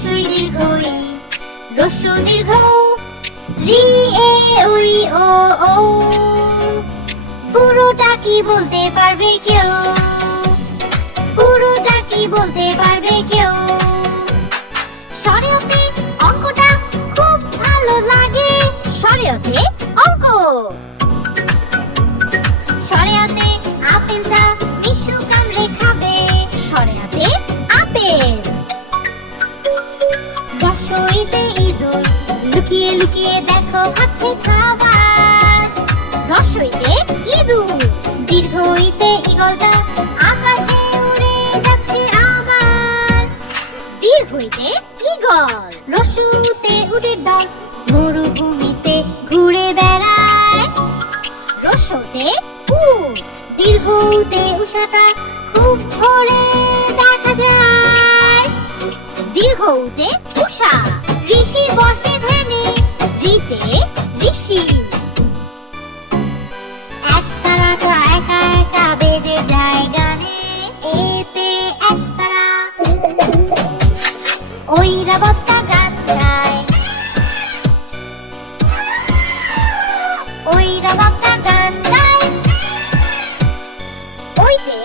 রস্বই দীর্ঘ ই, রস্য দীর্ঘ উ, রি এ উই ও ঔ। পুরোটা কি বলতে পারবে কেউ? পুরোটা কি বলতে পারবে কেউ? সরেয়তে অঙ্কটা খুব ভালো লাগে। সরেয়তে অঙ্ক। সরেয়াতে আপেলটা মিশু কামড়ে খাবে। সরেয়াতে আপেল। রস্বইতে ইঁদুর লুকিয়ে লুকিয়ে দেখো খাচ্ছে খাবার। রস্বইতে ইঁদুর। দীর্ঘইতে ঈগলটা আকাশে উড়ে যাচ্ছে আবার। দীর্ঘইতে ঈগল। রস্যতে উটের দল মরুভূমিতে ঘুরে বেড়ায়। রস্যতে উট। দীর্ঘতে উষাটা খুব ভোরে দেখা যায়। দীর্ঘতে উষা। ঋষি বসে ধ্যানে। রিতে ঋষি। একতারাটা একা একা বেজে যায় গানে। এতে একতারা। ঐরাবতটা গান গায়। ঐরাবতটা গান গায়। ওইতে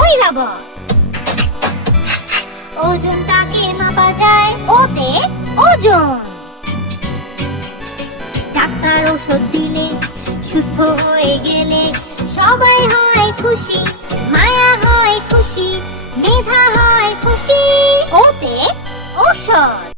ঐরাবত। ওজনটাকে মাপা যায়। ওতে ওজন। ডাক্তার ওষুধ দিলে সুস্থ হয়ে গেলে সবাই হয় খুশি। মায়া হয় খুশি, মেধা হয় খুশি। ওতে ঔষধ।